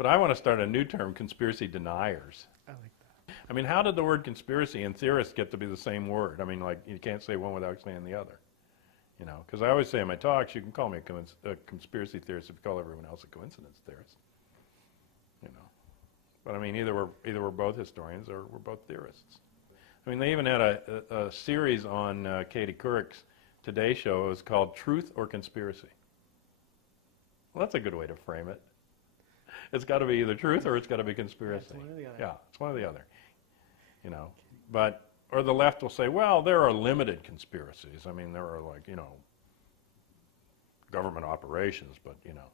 But I want to start a new term, conspiracy deniers. I like that. I mean, how did the word conspiracy and theorist get to be the same word? I mean, like, you can't say one without saying the other. You know, because I always say in my talks, you can call me a conspiracy theorist if you call everyone else a coincidence theorist. You know, but I mean, either we're both historians or we're both theorists. I mean, they even had a series on Katie Couric's Today Show. It was called Truth or Conspiracy. Well, that's a good way to frame it. It's got to be either truth or it's got to be conspiracy. Yeah, it's one or the other. Yeah, it's one or the other. You know, but, or the left will say, well, there are limited conspiracies. I mean, there are, like, you know, government operations, but, you know.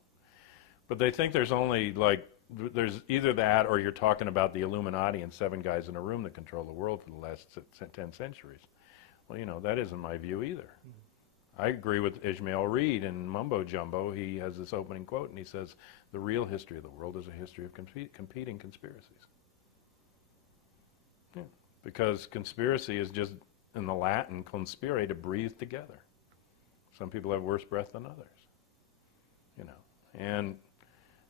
But they think there's only, like, there's either that or you're talking about the Illuminati and 7 guys in a room that control the world for the last 10 centuries. Well, you know, that isn't my view either. Mm-hmm. I agree with Ishmael Reed in Mumbo Jumbo. He has this opening quote, and he says, the real history of the world is a history of competing conspiracies. Yeah. Because conspiracy is just, in the Latin, conspire, to breathe together. Some people have worse breath than others. You know, and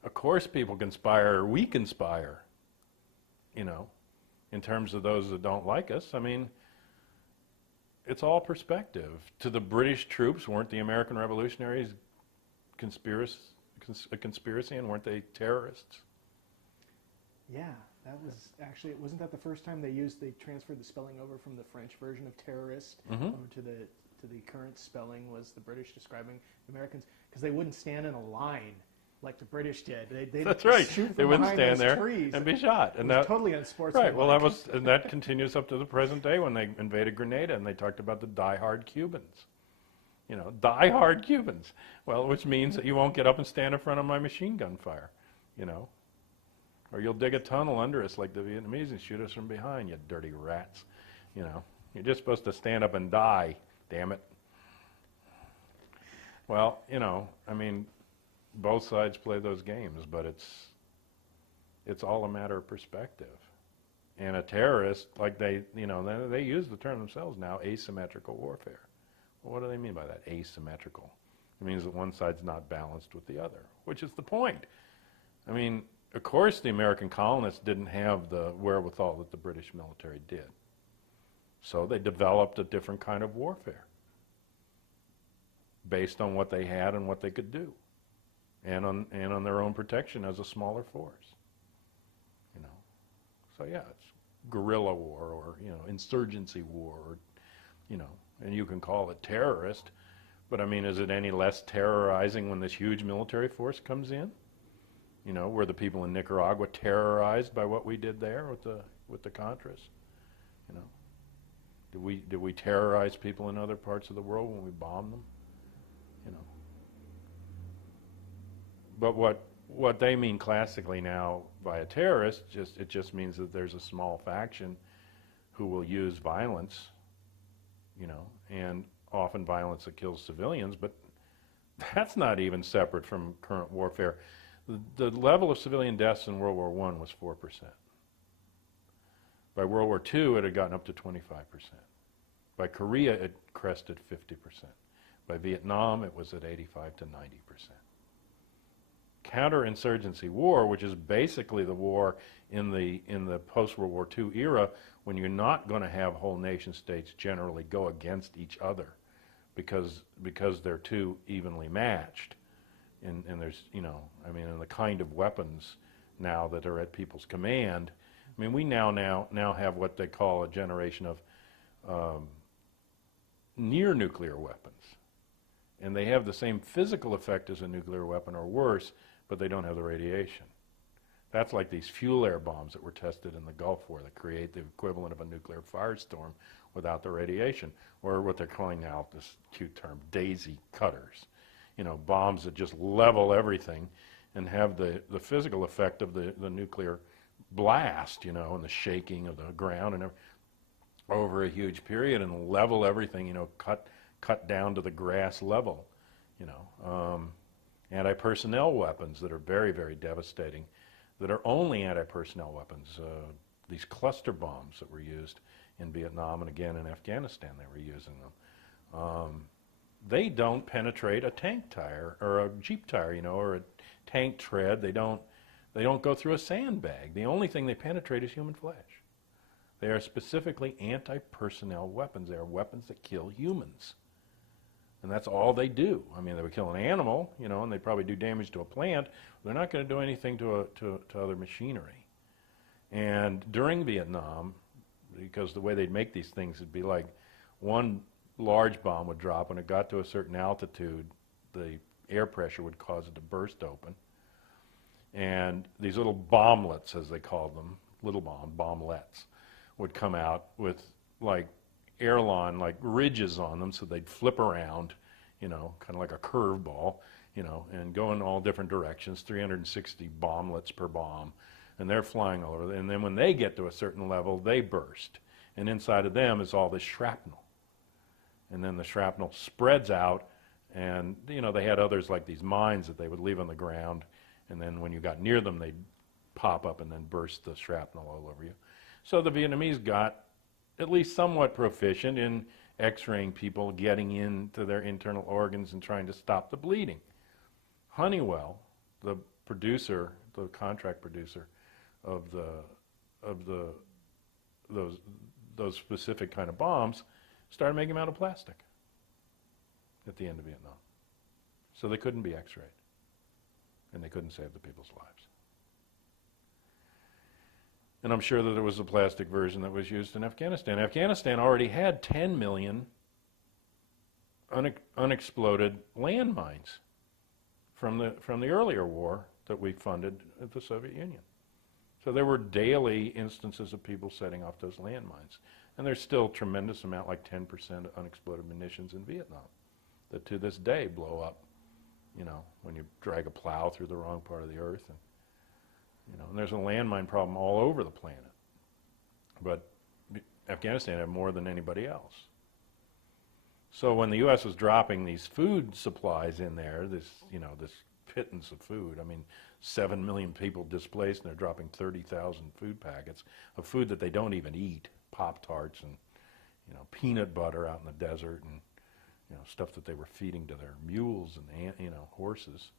of course people conspire, we conspire, you know, in terms of those that don't like us. I mean, it's all perspective. To the British troops, weren't the American revolutionaries a conspiracy, and weren't they terrorists? Yeah, that was actually, wasn't that the first time they transferred the spelling over from the French version of terrorist over to the current spelling was the British describing the Americans, because they wouldn't stand in a line like the British did. That's right. Shoot they wouldn't stand there trees and be shot. And that totally unsportsmanlike. Right. Well, and that continues up to the present day when they invaded Grenada and they talked about the die-hard Cubans. You know, die-hard Cubans. Well, which means that you won't get up and stand in front of my machine gun fire. You know, or you'll dig a tunnel under us like the Vietnamese and shoot us from behind. You dirty rats. You know, you're just supposed to stand up and die. Damn it. Well, you know, I mean, both sides play those games, but it's all a matter of perspective. And a terrorist, like they use the term themselves now, asymmetrical warfare. Well, what do they mean by that, asymmetrical? It means that one side's not balanced with the other, which is the point. I mean, of course the American colonists didn't have the wherewithal that the British military did. So they developed a different kind of warfare based on what they had and what they could do, and on their own protection as a smaller force. You know, so yeah, it's guerrilla war or, you know, insurgency war, or, you know, and you can call it terrorist, but I mean, is it any less terrorizing when this huge military force comes in? You know, were the people in Nicaragua terrorized by what we did there with the Contras? You know, did we terrorize people in other parts of the world when we bombed them? You know, but what they mean classically now by a terrorist, it just means that there's a small faction who will use violence, you know, and often violence that kills civilians, but that's not even separate from current warfare. The level of civilian deaths in World War I was 4%. By World War II, it had gotten up to 25%. By Korea, it crested 50%. By Vietnam, it was at 85 to 90%. Counterinsurgency war, which is basically the war in the post-World War II era, when you're not going to have whole nation states generally go against each other because they're too evenly matched. And there's, you know, I mean, and the kind of weapons now that are at people's command. I mean, we now have what they call a generation of near nuclear weapons. And they have the same physical effect as a nuclear weapon or worse, but they don't have the radiation. That's like these fuel air bombs that were tested in the Gulf War that create the equivalent of a nuclear firestorm without the radiation, or what they're calling now, this cute term, daisy cutters. You know, bombs that just level everything and have the physical effect of the nuclear blast, you know, and the shaking of the ground and over a huge period, and level everything, you know, cut down to the grass level, you know. Anti-personnel weapons that are very, very devastating, that are only anti-personnel weapons. These cluster bombs that were used in Vietnam and again in Afghanistan, they were using them. They don't penetrate a tank tire or a Jeep tire, you know, or a tank tread. They They don't go through a sandbag. The only thing they penetrate is human flesh. They are specifically anti-personnel weapons. They are weapons that kill humans. And that's all they do. I mean, they would kill an animal, you know, and they probably do damage to a plant. They're not going to do anything to other machinery. And during Vietnam, because the way they'd make these things would be like one large bomb would drop. When it got to a certain altitude, the air pressure would cause it to burst open. And these little bomblets, as they called them, little bomblets, would come out with like airline, like ridges on them, so they'd flip around, you know, kind of like a curveball, you know, and go in all different directions, 360 bomblets per bomb. And they're flying all over. And then when they get to a certain level, they burst. And inside of them is all this shrapnel. And then the shrapnel spreads out, and, you know, they had others like these mines that they would leave on the ground. And then when you got near them, they'd pop up and then burst the shrapnel all over you. So the Vietnamese got at least somewhat proficient in x-raying people, getting into their internal organs and trying to stop the bleeding. Honeywell, the producer, the contract producer of those specific kind of bombs, started making them out of plastic at the end of Vietnam. So they couldn't be x-rayed, and they couldn't save the people's lives. And I'm sure that there was a plastic version that was used in Afghanistan. Afghanistan already had 10 million unexploded landmines from the earlier war that we funded at the Soviet Union. So there were daily instances of people setting off those landmines. And there's still a tremendous amount, like 10% unexploded munitions in Vietnam, that to this day blow up, you know, when you drag a plow through the wrong part of the earth. And, you know, and there's a landmine problem all over the planet. But Afghanistan had more than anybody else. So when the U.S. was dropping these food supplies in there, this pittance of food, I mean, 7 million people displaced, and they're dropping 30,000 food packets of food that they don't even eat, Pop-Tarts and, you know, peanut butter out in the desert, and, you know, stuff that they were feeding to their mules and, you know, horses.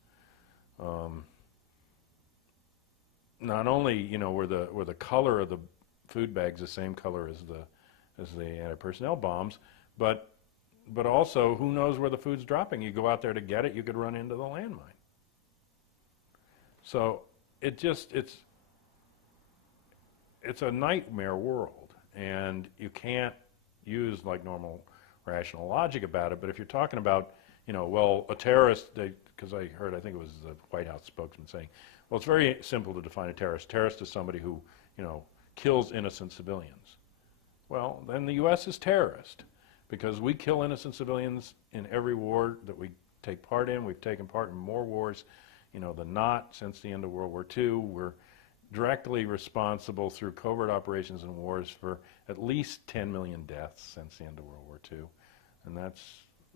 Not only, you know, were the color of the food bags the same color as the anti-personnel bombs, but also, who knows where the food's dropping? You go out there to get it, you could run into the landmine. So it's a nightmare world, and you can't use like normal rational logic about it. But if you're talking about, you know, well, a terrorist, because I think it was the White House spokesman saying, well, it's very simple to define a terrorist. Terrorist is somebody who, you know, kills innocent civilians. Well, then the U.S. is terrorist, because we kill innocent civilians in every war that we take part in. We've taken part in more wars, you know, than not since the end of World War II. We're directly responsible through covert operations and wars for at least 10 million deaths since the end of World War II. And that's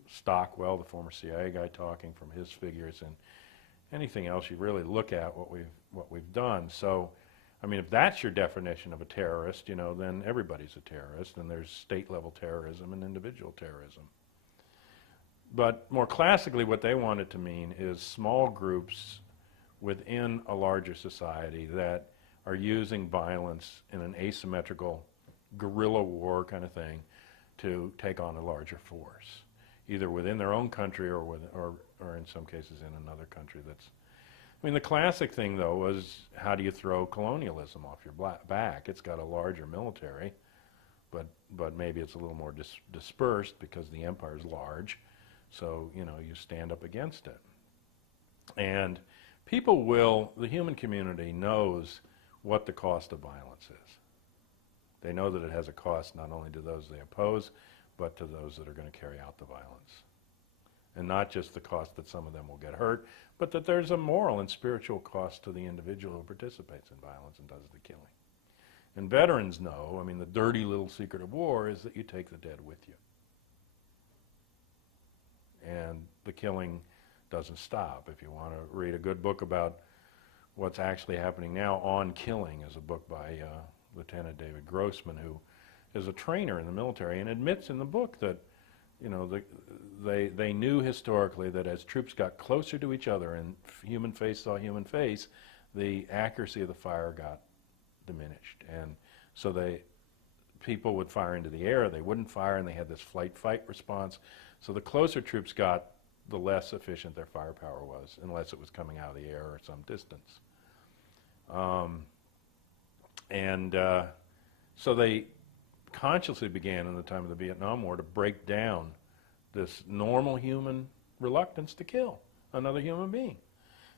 Stockwell, the former CIA guy, talking from his figures, and anything else you really look at what we've done. So, I mean, if that's your definition of a terrorist, you know, then everybody's a terrorist, and there's state-level terrorism and individual terrorism. But more classically, what they want it to mean is small groups within a larger society that are using violence in an asymmetrical guerrilla war kind of thing to take on a larger force, either within their own country or in some cases in another country. I mean, the classic thing, though, was how do you throw colonialism off your back? It's got a larger military, but maybe it's a little more dispersed because the empire is large. So, you know, you stand up against it. And the human community knows what the cost of violence is. They know that it has a cost not only to those they oppose, but to those that are going to carry out the violence. And not just the cost that some of them will get hurt, but that there's a moral and spiritual cost to the individual who participates in violence and does the killing. And veterans know, I mean, the dirty little secret of war is that you take the dead with you. And the killing doesn't stop. If you want to read a good book about what's actually happening now, On Killing is a book by Lieutenant David Grossman, who is a trainer in the military and admits in the book that, you know, they knew historically that as troops got closer to each other and human face saw human face, the accuracy of the fire got diminished. And so people would fire into the air, they wouldn't fire, and they had this flight-fight response. So the closer troops got, the less efficient their firepower was, unless it was coming out of the air or some distance. So they consciously began in the time of the Vietnam War to break down this normal human reluctance to kill another human being.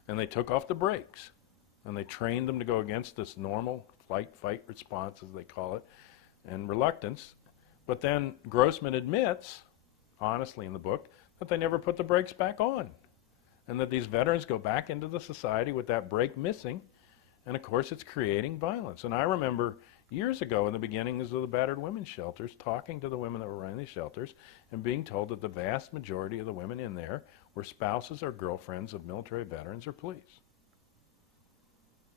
And they took off the brakes, and they trained them to go against this normal flight-fight response, as they call it, and reluctance. But then Grossman admits, honestly in the book, that they never put the brakes back on, and that these veterans go back into the society with that brake missing, and of course it's creating violence. And I remember years ago in the beginnings of the battered women's shelters, talking to the women that were running these shelters and being told that the vast majority of the women in there were spouses or girlfriends of military veterans or police.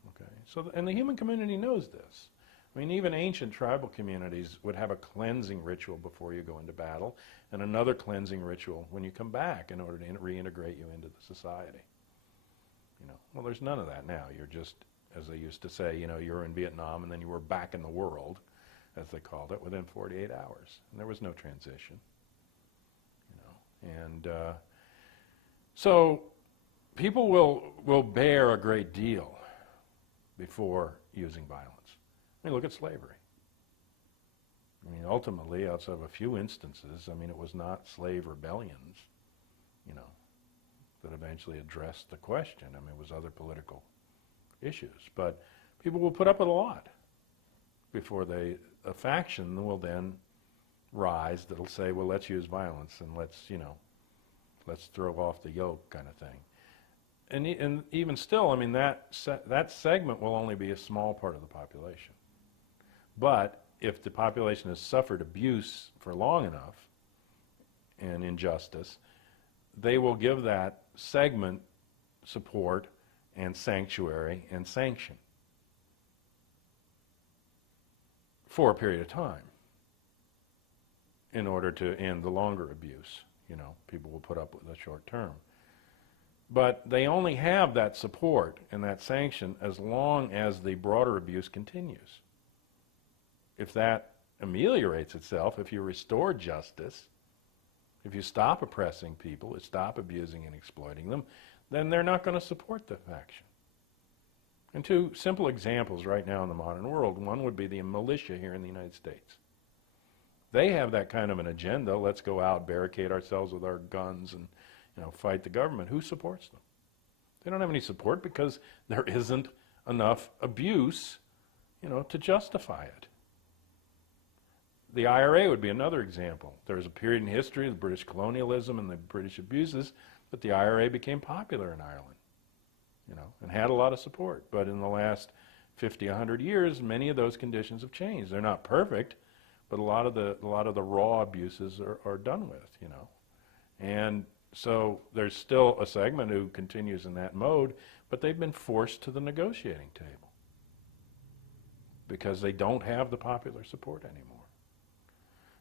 Okay, so and the human community knows this. I mean, even ancient tribal communities would have a cleansing ritual before you go into battle, and another cleansing ritual when you come back in order to reintegrate you into the society. You know, well, there's none of that now. You're just, as they used to say, you know, you were in Vietnam and then you were back in the world, as they called it, within 48 hours. And there was no transition. You know, and so people will bear a great deal before using violence. I mean, look at slavery. I mean, ultimately, outside of a few instances, I mean, it was not slave rebellions, you know, that eventually addressed the question. I mean, it was other political issues. But people will put up with a lot before a faction will then rise that'll say, well, let's use violence and let's throw off the yoke kind of thing. And even still, I mean, that segment will only be a small part of the population. But if the population has suffered abuse for long enough and injustice, they will give that segment support and sanctuary and sanction for a period of time in order to end the longer abuse. You know, people will put up with the short term. But they only have that support and that sanction as long as the broader abuse continues. If that ameliorates itself, if you restore justice, if you stop oppressing people, stop abusing and exploiting them, then they're not going to support the faction. And two simple examples right now in the modern world. One would be the militia here in the United States. They have that kind of an agenda. Let's go out, barricade ourselves with our guns and, you know, fight the government. Who supports them? They don't have any support because there isn't enough abuse, you know, to justify it. The IRA would be another example. There was a period in history, the British colonialism and the British abuses, but the IRA became popular in Ireland, you know, and had a lot of support. But in the last 50, 100 years, many of those conditions have changed. They're not perfect, but a lot of the raw abuses are done with, you know. And so there's still a segment who continues in that mode, but they've been forced to the negotiating table because they don't have the popular support anymore.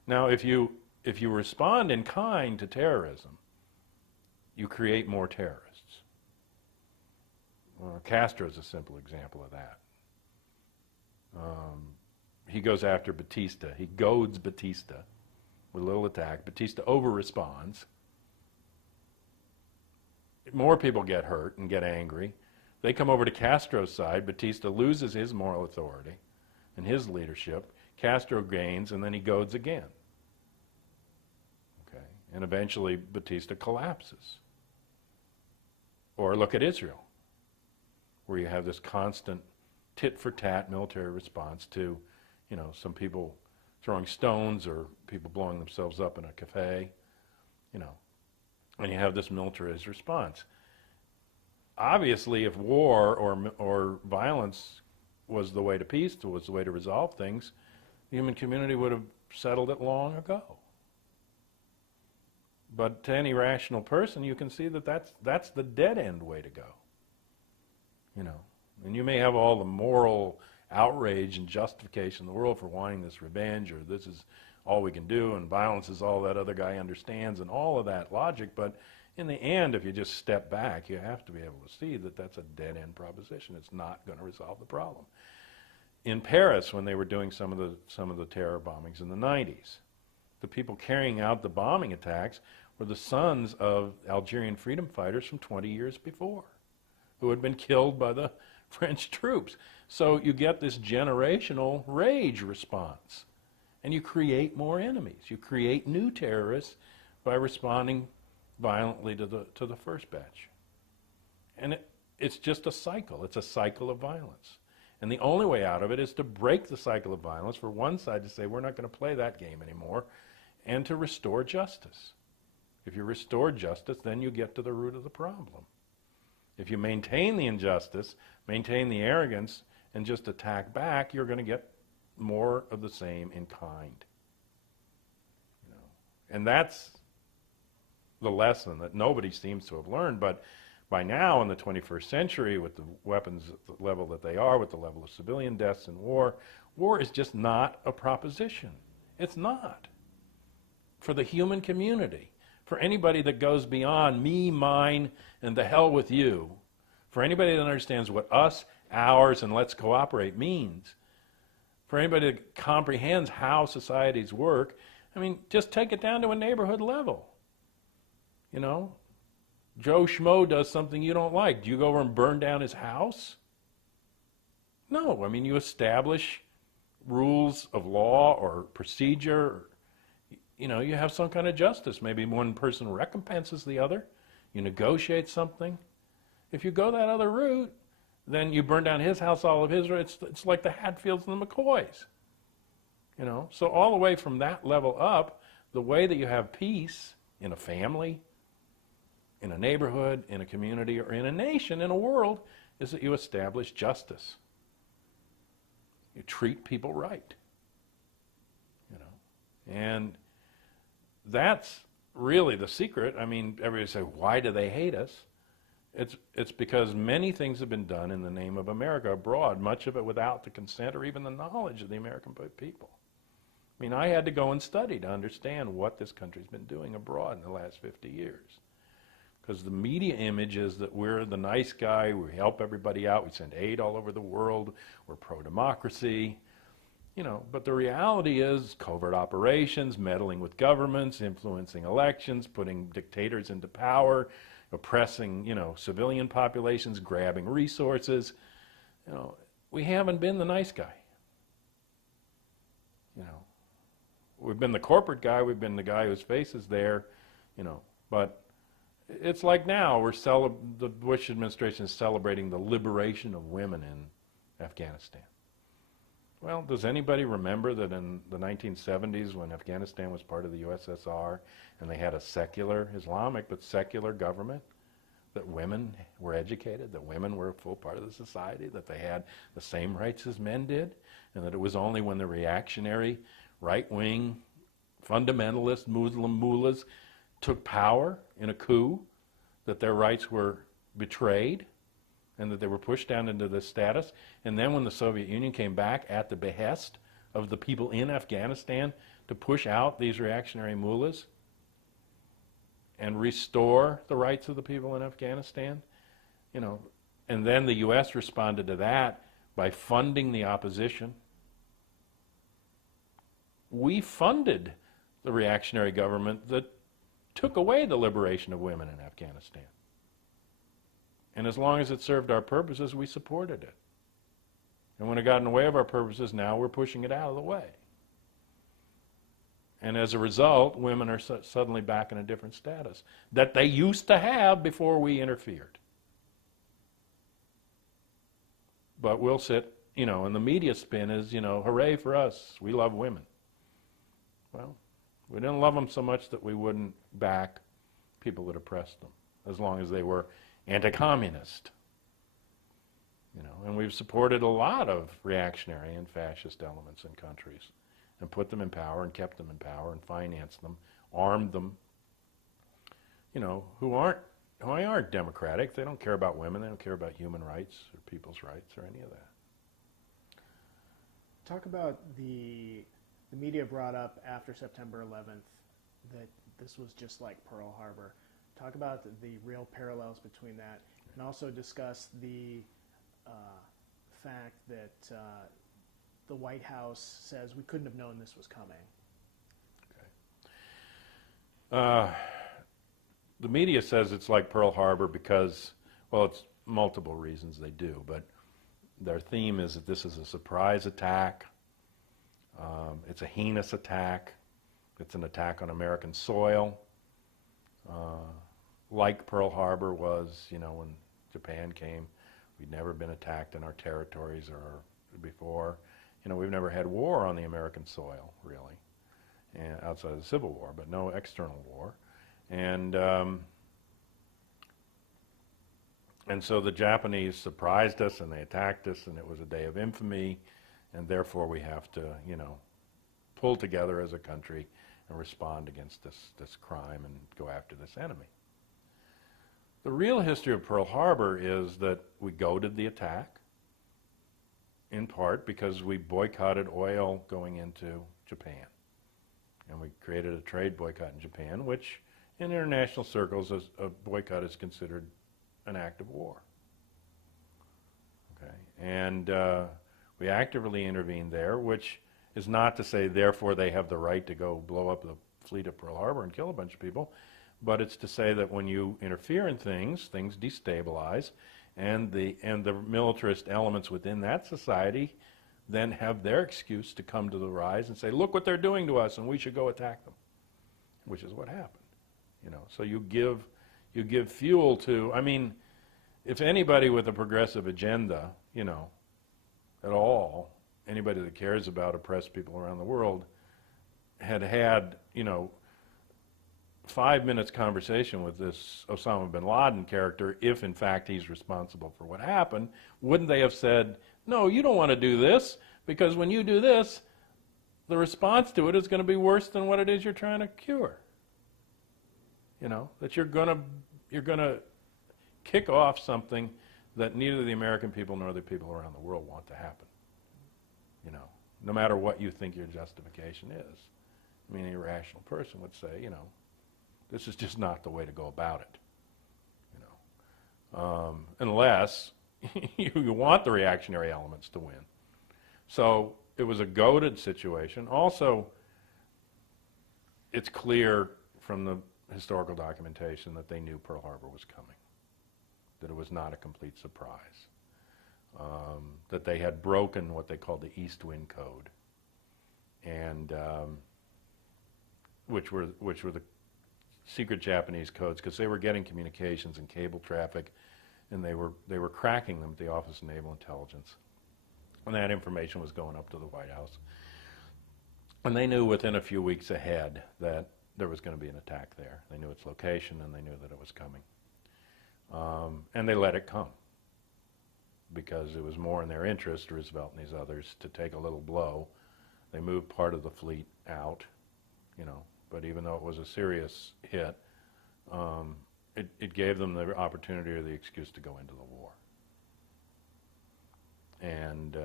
Now, if you respond in kind to terrorism, you create more terrorists. Castro is a simple example of that. He goes after Batista. He goads Batista with a little attack. Batista over-responds. More people get hurt and get angry. They come over to Castro's side. Batista loses his moral authority and his leadership. Castro gains, and then he goads again. Okay, and eventually Batista collapses. Or look at Israel, where you have this constant tit-for-tat military response to, you know, some people throwing stones or people blowing themselves up in a cafe, you know, and you have this militarized response. Obviously, if war or violence was the way to peace, was the way to resolve things, the human community would have settled it long ago. But to any rational person, you can see that that's the dead-end way to go. You know, and you may have all the moral outrage and justification in the world for wanting this revenge, or this is all we can do, and violence is all that other guy understands, and all of that logic, but in the end, if you just step back, you have to be able to see that that's a dead-end proposition. It's not going to resolve the problem. In Paris, when they were doing some of the terror bombings in the 90s, the people carrying out the bombing attacks were the sons of Algerian freedom fighters from 20 years before, who had been killed by the French troops. So you get this generational rage response, and you create more enemies. You create new terrorists by responding violently to the first batch. And it's just a cycle. It's a cycle of violence. And the only way out of it is to break the cycle of violence, for one side to say, we're not going to play that game anymore, and to restore justice. If you restore justice, then you get to the root of the problem. If you maintain the injustice, maintain the arrogance, and just attack back, you're going to get more of the same in kind. And that's the lesson that nobody seems to have learned. But by now, in the 21st century, with the weapons at the level that they are, with the level of civilian deaths in war, war is just not a proposition. It's not. For the human community, for anybody that goes beyond me, mine, and the hell with you, for anybody that understands what us, ours, and let's cooperate means, for anybody that comprehends how societies work, I mean, just take it down to a neighborhood level. You know, Joe Schmo does something you don't like. Do you go over and burn down his house? No, I mean, you establish rules of law or procedure. You know, you have some kind of justice. Maybe one person recompenses the other. You negotiate something. If you go that other route, then you burn down his house, all of his. It's like the Hatfields and the McCoys. You know, so all the way from that level up, the way that you have peace in a family, in a neighborhood, in a community, or in a nation, in a world, is that you establish justice. You treat people right. You know, and that's really the secret. I mean, everybody say, why do they hate us? It's because many things have been done in the name of America abroad, much of it without the consent or even the knowledge of the American people. I mean, I had to go and study to understand what this country's been doing abroad in the last 50 years. Because the media image is that we're the nice guy, we help everybody out, we send aid all over the world, we're pro-democracy. You know, but the reality is covert operations, meddling with governments, influencing elections, putting dictators into power, oppressing, you know, civilian populations, grabbing resources. You know, we haven't been the nice guy. You know, we've been the corporate guy, we've been the guy whose face is there, you know, but it's like now the Bush administration is celebrating the liberation of women in Afghanistan. Well, does anybody remember that in the 1970s when Afghanistan was part of the USSR and they had a secular, Islamic, but secular government, that women were educated, that women were a full part of the society, that they had the same rights as men did, and that it was only when the reactionary, right-wing, fundamentalist Muslim mullahs took power in a coup that their rights were betrayed and that they were pushed down into this status. And then when the Soviet Union came back at the behest of the people in Afghanistan to push out these reactionary mullahs and restore the rights of the people in Afghanistan, you know, and then the U.S. responded to that by funding the opposition. We funded the reactionary government that took away the liberation of women in Afghanistan. And as long as it served our purposes, we supported it. And when it got in the way of our purposes, now we're pushing it out of the way. And as a result, women are suddenly back in a different status that they used to have before we interfered. But we'll sit, you know, and the media spin is, you know, hooray for us, we love women. Well, we didn't love them so much that we wouldn't back people that oppressed them, as long as they were anti-communist. You know, and we've supported a lot of reactionary and fascist elements in countries and put them in power and kept them in power and financed them, armed them, you know, who aren't democratic. They don't care about women. They don't care about human rights or people's rights or any of that. Talk about the media brought up after September 11th that this was just like Pearl Harbor. talk about the real parallels between that, and also discuss the fact that the White House says we couldn't have known this was coming. The media says it's like Pearl Harbor because, well, it's multiple reasons they do, but their theme is that this is a surprise attack. It's a heinous attack. It's an attack on American soil. Like Pearl Harbor was, when Japan came, we'd never been attacked in our territories or before. We've never had war on the American soil, really, and outside of the Civil War, but no external war. And so the Japanese surprised us and they attacked us, and it was a day of infamy, and therefore we have to, pull together as a country and respond against this crime and go after this enemy. The real history of Pearl Harbor is that we goaded the attack, in part because we boycotted oil going into Japan. And we created a trade boycott in Japan, which in international circles, a boycott is considered an act of war. Okay, and we actively intervened there, which is not to say, therefore, they have the right to go blow up the fleet at Pearl Harbor and kill a bunch of people, but it's to say that when you interfere in things destabilize, and the militarist elements within that society then have their excuse to come to the rise and say, look what they're doing to us, and we should go attack them, which is what happened. So you give fuel to, if anybody with a progressive agenda, at all, anybody that cares about oppressed people around the world, had 5 minutes conversation with this Osama bin Laden character, if in fact he's responsible for what happened, wouldn't they have said, no, you don't want to do this, because when you do this, the response to it is going to be worse than what it is you're trying to cure. That you're going to kick off something that neither the American people nor the people around the world want to happen. No matter what you think your justification is. Any rational person would say, this is just not the way to go about it. Unless you want the reactionary elements to win. So it was a goaded situation. Also, it's clear from the historical documentation that they knew Pearl Harbor was coming, that it was not a complete surprise, that they had broken what they called the East Wind Code, and which were the secret Japanese codes, because they were getting communications and cable traffic, and they were cracking them at the Office of Naval Intelligence, and that information was going up to the White House, and they knew within a few weeks ahead that there was going to be an attack there. They knew its location, and they knew that it was coming. And they let it come, because it was more in their interest, Roosevelt and these others, to take a little blow. They moved part of the fleet out, but even though it was a serious hit, it gave them the opportunity or the excuse to go into the war. And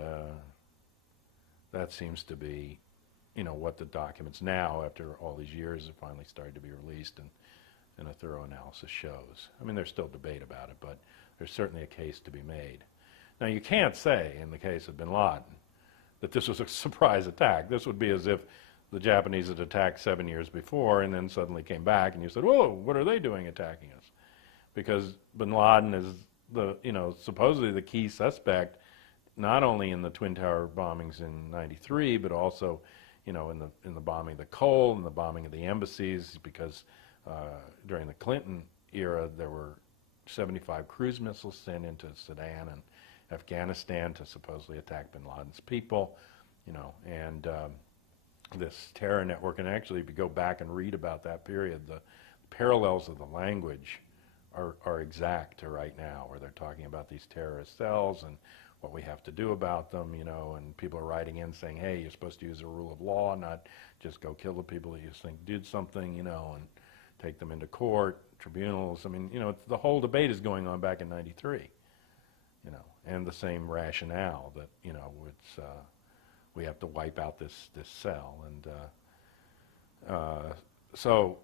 that seems to be what the documents now, after all these years, have finally started to be released, and a thorough analysis shows. There's still debate about it, but there's certainly a case to be made. Now, you can't say, in the case of bin Laden, that this was a surprise attack. This would be as if the Japanese had attacked 7 years before and then suddenly came back and you said, whoa, what are they doing attacking us? Because bin Laden is supposedly the key suspect, not only in the Twin Tower bombings in '93, but also in the bombing of the coal and the bombing of the embassies, because during the Clinton era there were 75 cruise missiles sent into Sudan and Afghanistan to supposedly attack bin Laden's people, and this terror network. And actually, if you go back and read about that period, the parallels of the language are exact to right now, where they're talking about these terrorist cells and what we have to do about them, and people are writing in saying, hey, you're supposed to use the rule of law, not just go kill the people that you think did something, and take them into court, tribunals. The whole debate is going on back in '93, and the same rationale that, it's, we have to wipe out this cell. And so,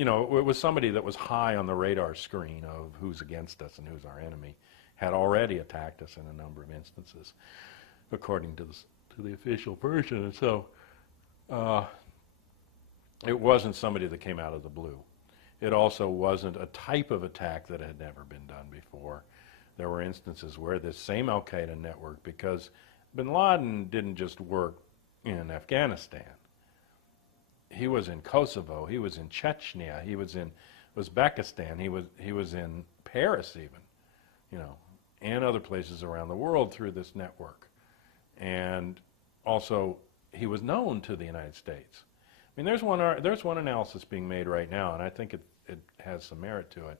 you know, it was somebody that was high on the radar screen of who's against us and who's our enemy, had already attacked us in a number of instances, according to the official version. And so it wasn't somebody that came out of the blue. It also wasn't a type of attack that had never been done before. There were instances where this same Al-Qaeda network, because bin Laden didn't just work in Afghanistan. He was in Kosovo, he was in Chechnya, he was in Uzbekistan, he was in Paris even, you know, and other places around the world through this network. And also, he was known to the United States. I mean, there's one analysis being made right now, and I think it has some merit to it,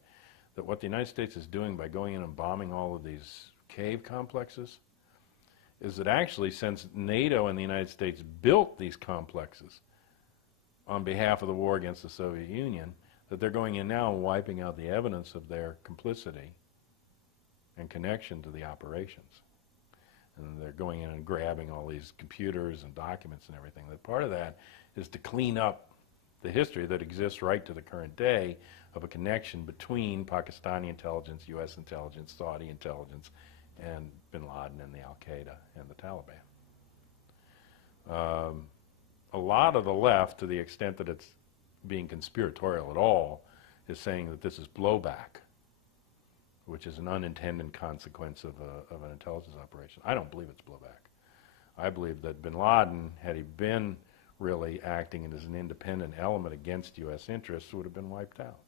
that what the United States is doing by going in and bombing all of these cave complexes is that actually, since NATO and the United States built these complexes on behalf of the war against the Soviet Union, that they're going in now and wiping out the evidence of their complicity and connection to the operations. And they're going in and grabbing all these computers and documents and everything. That part of that is to clean up the history that exists right to the current day of a connection between Pakistani intelligence, U.S. intelligence, Saudi intelligence, and bin Laden and the Al-Qaeda and the Taliban. A lot of the left, to the extent that it's being conspiratorial at all, is saying that this is blowback, which is an unintended consequence of an intelligence operation. I don't believe it's blowback. I believe that bin Laden, had he been really acting as an independent element against U.S. interests, would have been wiped out.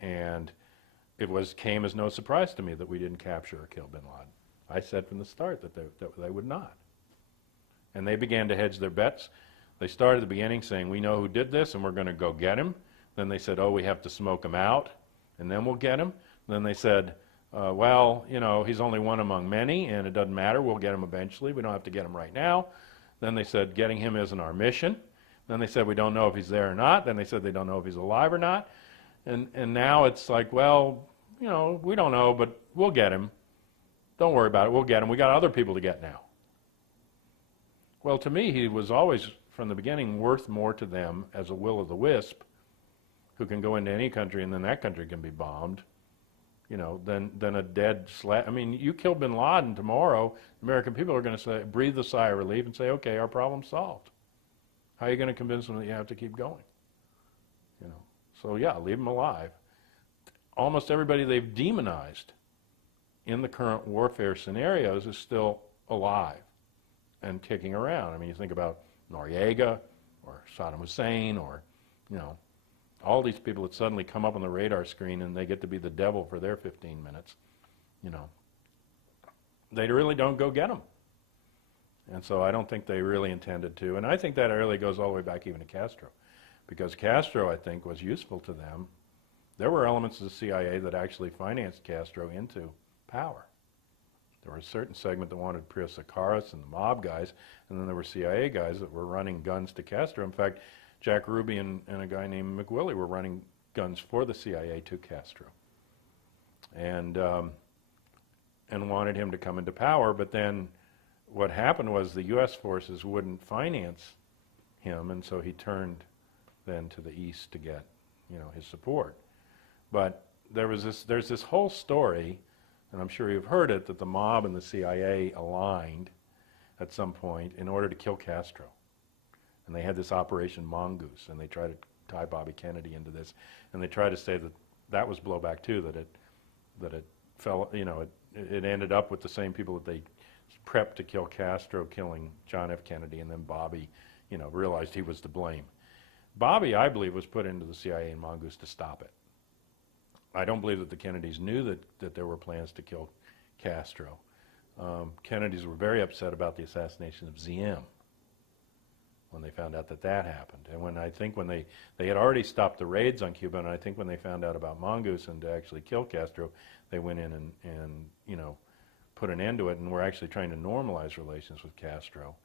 And it came as no surprise to me that we didn't capture or kill bin Laden. I said from the start that they would not. And they began to hedge their bets. They started at the beginning saying, we know who did this and we're going to go get him. Then they said, oh, we have to smoke him out and then we'll get him. Then they said, well, you know, he's only one among many and it doesn't matter, we'll get him eventually, we don't have to get him right now. Then they said, getting him isn't our mission. Then they said, we don't know if he's there or not. Then they said they don't know if he's alive or not. And now it's like, well, you know, we don't know, but we'll get him. Don't worry about it, we'll get him. We got other people to get now. Well, to me, he was always, from the beginning, worth more to them as a will-o'-the-wisp who can go into any country and then that country can be bombed, you know, than a dead slap. I mean, you kill bin Laden tomorrow, American people are going to say, breathe a sigh of relief and say, okay, our problem's solved. How are you going to convince them that you have to keep going? You know, so yeah, leave them alive. Almost everybody they've demonized in the current warfare scenarios is still alive and kicking around. I mean, you think about Noriega or Saddam Hussein or, you know, all these people that suddenly come up on the radar screen and they get to be the devil for their 15 minutes, you know. They really don't go get them. And so I don't think they really intended to. And I think that really goes all the way back even to Castro. Because Castro, I think, was useful to them. There were elements of the CIA that actually financed Castro into power. There was a certain segment that wanted Prius Sakaris and the mob guys, and then there were CIA guys that were running guns to Castro. In fact, Jack Ruby and a guy named McWillie were running guns for the CIA to Castro. And wanted him to come into power, but then what happened was the U.S. forces wouldn't finance him, and so he turned then to the east to get, you know, his support. But there's this whole story, and I'm sure you've heard it, that the mob and the CIA aligned at some point in order to kill Castro. And they had this Operation Mongoose, and they tried to tie Bobby Kennedy into this, and they tried to say that that was blowback too, that it fell, you know, it ended up with the same people that they prepped to kill Castro, killing John F. Kennedy, and then Bobby, you know, realized he was to blame. Bobby, I believe, was put into the CIA and Mongoose to stop it. I don't believe that the Kennedys knew that there were plans to kill Castro. Kennedys were very upset about the assassination of ZM when they found out that that happened. And when they had already stopped the raids on Cuba, and I think when they found out about Mongoose and to actually kill Castro, they went in and you know, put an end to it, and were actually trying to normalize relations with Castro,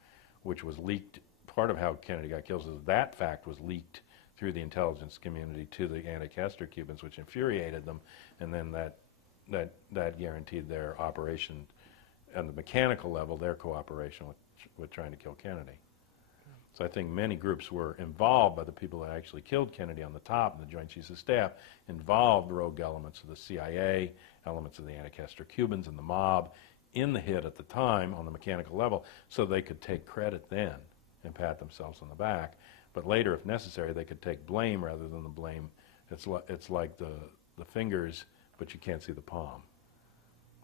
which was leaked. Part of how Kennedy got killed is that fact was leaked through the intelligence community to the anti-Castro Cubans, which infuriated them, and then that guaranteed their operation, on the mechanical level, their cooperation with trying to kill Kennedy. So I think many groups were involved by the people that actually killed Kennedy on the top, and the Joint Chiefs of Staff, involved rogue elements of the CIA, elements of the anti-Castro Cubans and the mob in the hit at the time on the mechanical level, so they could take credit then and pat themselves on the back. But later, if necessary, they could take blame rather than the blame. It's like the fingers, but you can't see the palm,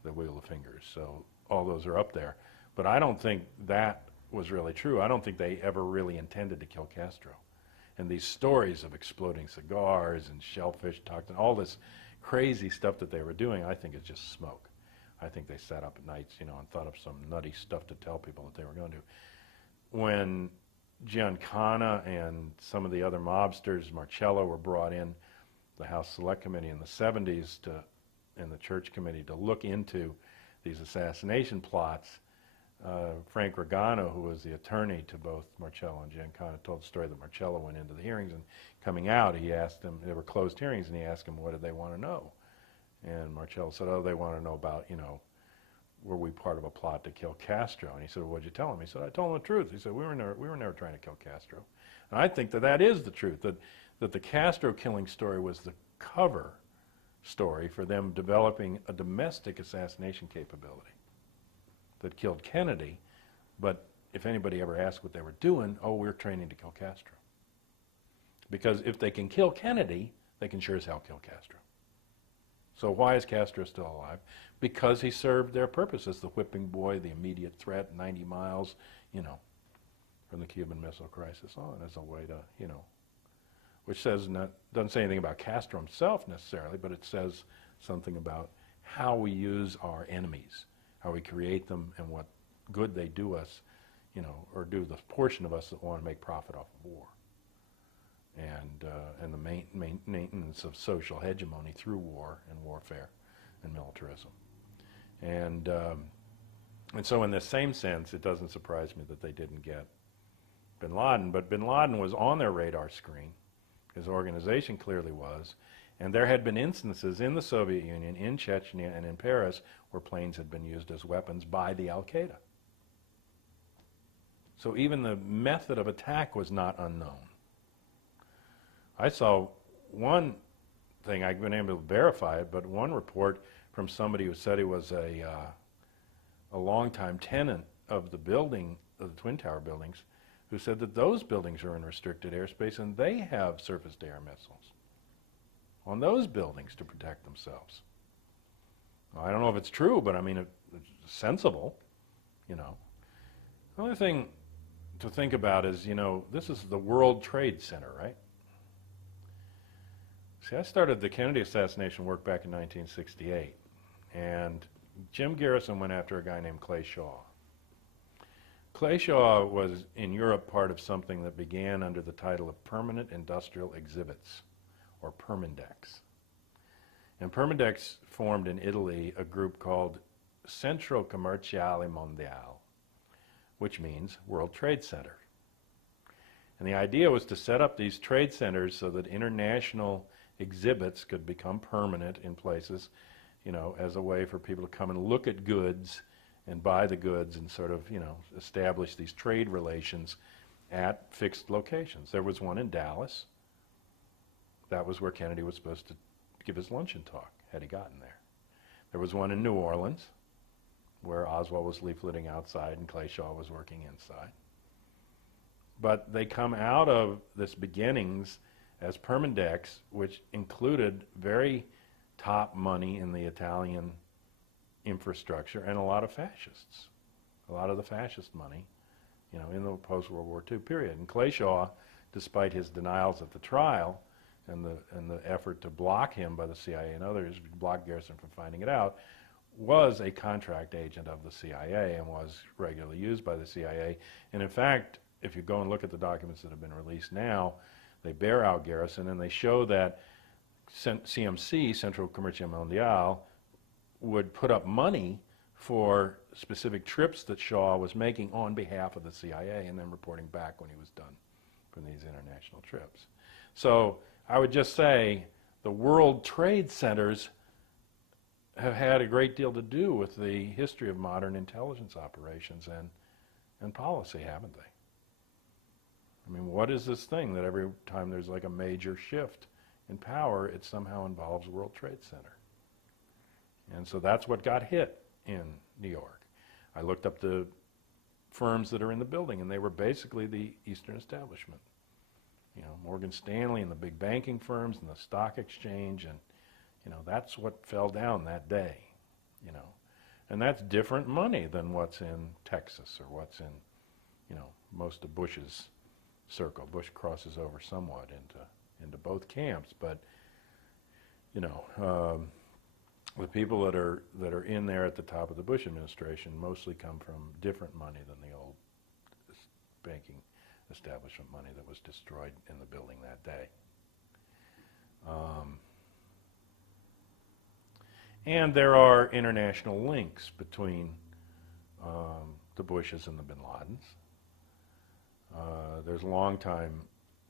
the wheel of fingers. So all those are up there. But I don't think that was really true. I don't think they ever really intended to kill Castro. And these stories of exploding cigars and shellfish toxin, all this crazy stuff that they were doing, I think is just smoke. I think they sat up at nights, and thought of some nutty stuff to tell people that they were going to. When Giancana and some of the other mobsters, Marcello, were brought in the House Select Committee in the 70s and the Church Committee to look into these assassination plots, Frank Regano, who was the attorney to both Marcello and Giancana, told the story that Marcello went into the hearings, and coming out, he asked them, they were closed hearings, and he asked them, what did they want to know? And Marcello said, oh, they want to know about, were we part of a plot to kill Castro? And he said, well, what'd you tell him? He said, I told him the truth. He said, we were never trying to kill Castro. And I think that is the truth, that the Castro killing story was the cover story for them developing a domestic assassination capability that killed Kennedy. But if anybody ever asked what they were doing, oh, we're training to kill Castro. Because if they can kill Kennedy, they can sure as hell kill Castro. So why is Castro still alive? Because he served their purpose as the whipping boy, the immediate threat, 90 miles, from the Cuban Missile Crisis on, as a way to, which doesn't say anything about Castro himself necessarily, but it says something about how we use our enemies, how we create them, and what good they do us, or do the portion of us that want to make profit off of war, and the maintenance of social hegemony through war and warfare and militarism. And so in this same sense, it doesn't surprise me that they didn't get bin Laden, but bin Laden was on their radar screen. His organization clearly was, and there had been instances in the Soviet Union, in Chechnya, and in Paris where planes had been used as weapons by the Al-Qaeda. So even the method of attack was not unknown. I saw one thing, I've been able to verify it, but one report from somebody who said he was a longtime tenant of the building, of the Twin Tower buildings, who said that those buildings are in restricted airspace and they have surface-to-air missiles on those buildings to protect themselves. Well, I don't know if it's true, but I mean, it's sensible, Another thing to think about is, this is the World Trade Center, right? See, I started the Kennedy assassination work back in 1968, and Jim Garrison went after a guy named Clay Shaw. Clay Shaw was, in Europe, part of something that began under the title of Permanent Industrial Exhibits, or Permindex. And Permindex formed in Italy a group called Centro Commerciale Mondiale, which means World Trade Center. And the idea was to set up these trade centers so that international exhibits could become permanent in places, as a way for people to come and look at goods and buy the goods and sort of, establish these trade relations at fixed locations. There was one in Dallas. That was where Kennedy was supposed to give his luncheon talk, had he gotten there. There was one in New Orleans, where Oswald was leafleting outside and Clay Shaw was working inside. But they come out of this beginnings as Permindex, which included very top money in the Italian infrastructure and a lot of fascists, a lot of the fascist money, in the post-World War II period. And Clay Shaw, despite his denials at the trial and the effort to block him by the CIA and others, block Garrison from finding it out, was a contract agent of the CIA and was regularly used by the CIA. And in fact, if you go and look at the documents that have been released now, they bear out Garrison and they show that CMC, Centro Comercial Mondiale, would put up money for specific trips that Shaw was making on behalf of the CIA and then reporting back when he was done from these international trips. So I would just say the world trade centers have had a great deal to do with the history of modern intelligence operations and policy, haven't they? I mean, what is this thing that every time there's like a major shift in power, it somehow involves World Trade Center? And so that's what got hit in New York. I looked up the firms that are in the building, and they were basically the Eastern establishment. You know, Morgan Stanley and the big banking firms and the stock exchange, and, you know, that's what fell down that day, you know. And that's different money than what's in Texas or what's in, you know, most of Bush's circle. Bush crosses over somewhat into both camps, but, you know, the people that are in there at the top of the Bush administration mostly come from different money than the old banking establishment money that was destroyed in the building that day. And there are international links between the Bushes and the Bin Ladens. There's long-time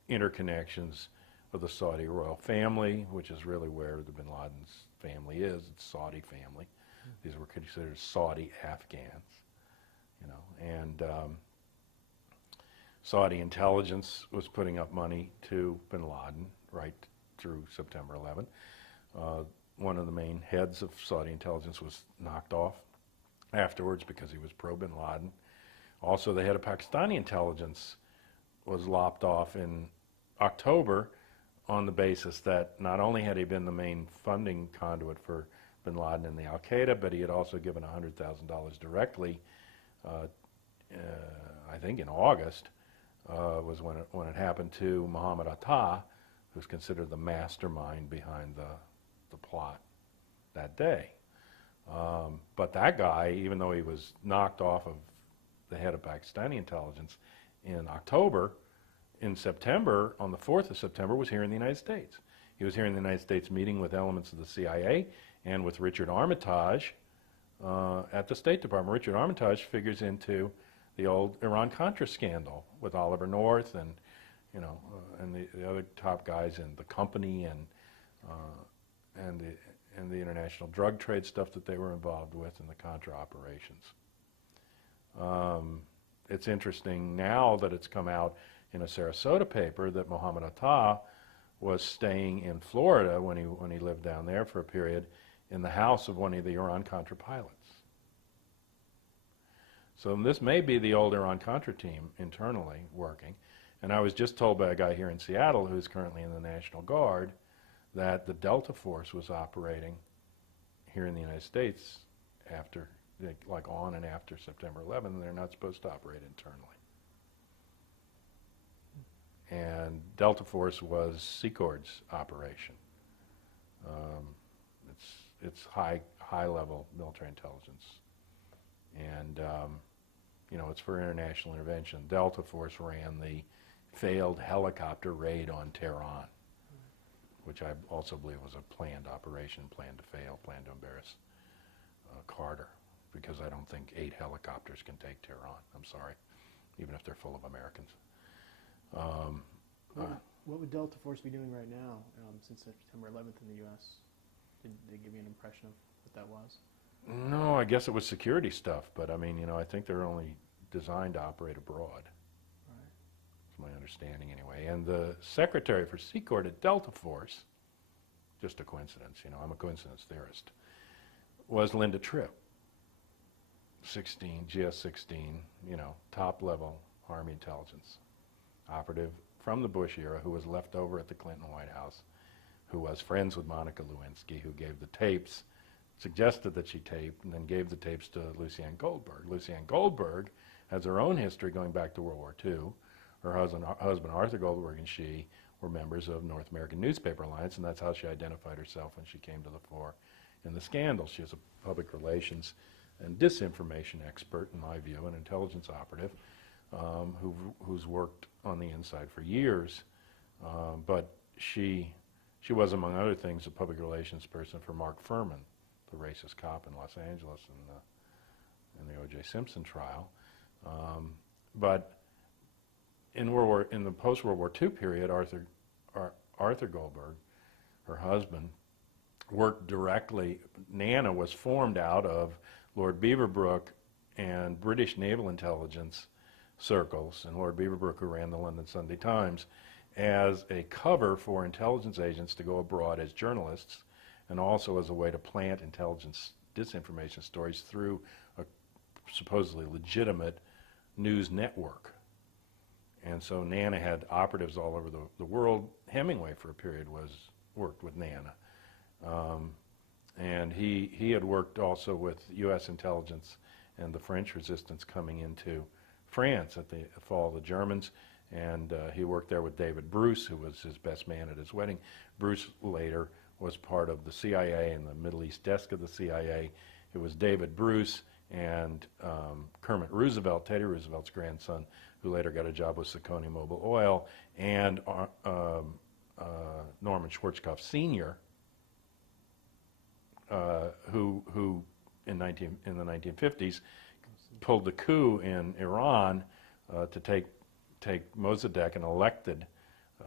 interconnections of the Saudi royal family, which is really where the Bin Laden's family is. It's Saudi family. These were considered Saudi Afghans, you know, and Saudi intelligence was putting up money to Bin Laden right through September 11. One of the main heads of Saudi intelligence was knocked off afterwards because he was pro-Bin Laden. Also, the head of Pakistani intelligence was lopped off in October on the basis that not only had he been the main funding conduit for Bin Laden and the Al-Qaeda, but he had also given $100,000 directly, I think in August, was when it happened to Muhammad Atta, who's considered the mastermind behind the plot that day. But that guy, even though he was knocked off of the head of Pakistani intelligence in October, in September, on the 4th of September, was here in the United States. He was here in the United States meeting with elements of the CIA and with Richard Armitage at the State Department. Richard Armitage figures into the old Iran-Contra scandal with Oliver North and, you know, and the other top guys in the company and the international drug trade stuff that they were involved with in the Contra operations. It's interesting now that it's come out in a Sarasota paper that Muhammad Atta was staying in Florida when he lived down there for a period in the house of one of the Iran-Contra pilots. So this may be the old Iran-Contra team internally working. And I was just told by a guy here in Seattle who's currently in the National Guard that the Delta Force was operating here in the United States after, like on and after September 11, and they're not supposed to operate internally. And Delta Force was Secord's operation. It's high level military intelligence, and you know, it's for international intervention. Delta Force ran the failed helicopter raid on Tehran, which I also believe was a planned operation, planned to fail, planned to embarrass Carter, because I don't think 8 helicopters can take Tehran. I'm sorry, even if they're full of Americans. What would Delta Force be doing right now since September 11th in the U.S.? Did they give you an impression of what that was? No, I guess it was security stuff, but I mean, you know, I think they're only designed to operate abroad. Right. That's my understanding anyway. And the secretary for Secord at Delta Force, just a coincidence, you know, I'm a coincidence theorist, was Linda Tripp, GS-16, you know, top-level Army intelligence operative from the Bush era who was left over at the Clinton White House, who was friends with Monica Lewinsky, who gave the tapes, suggested that she tape, and then gave the tapes to Lucianne Goldberg. Lucianne Goldberg has her own history going back to World War II. Her husband Arthur Goldberg and she were members of North American Newspaper Alliance, and that's how she identified herself when she came to the fore in the scandal. She is a public relations and disinformation expert, in my view, an intelligence operative who's worked on the inside for years. But she was, among other things, a public relations person for Mark Furman, the racist cop in Los Angeles in the O.J. Simpson trial. But in the post-World War II period, Arthur Goldberg, her husband, worked directly. NANA was formed out of Lord Beaverbrook and British naval intelligence circles, and Lord Beaverbrook, who ran the London Sunday Times, as a cover for intelligence agents to go abroad as journalists, and also as a way to plant intelligence disinformation stories through a supposedly legitimate news network. And so Nana had operatives all over the world. Hemingway, for a period, worked with Nana. And he had worked also with U.S. intelligence and the French resistance coming into France at the fall of the Germans. And he worked there with David Bruce, who was his best man at his wedding. Bruce later was part of the CIA and the Middle East desk of the CIA. It was David Bruce and Kermit Roosevelt, Teddy Roosevelt's grandson, who later got a job with Saccone Mobil Oil, and Norman Schwarzkopf Sr., who in the 1950s pulled the coup in Iran to take Mossadegh, an elected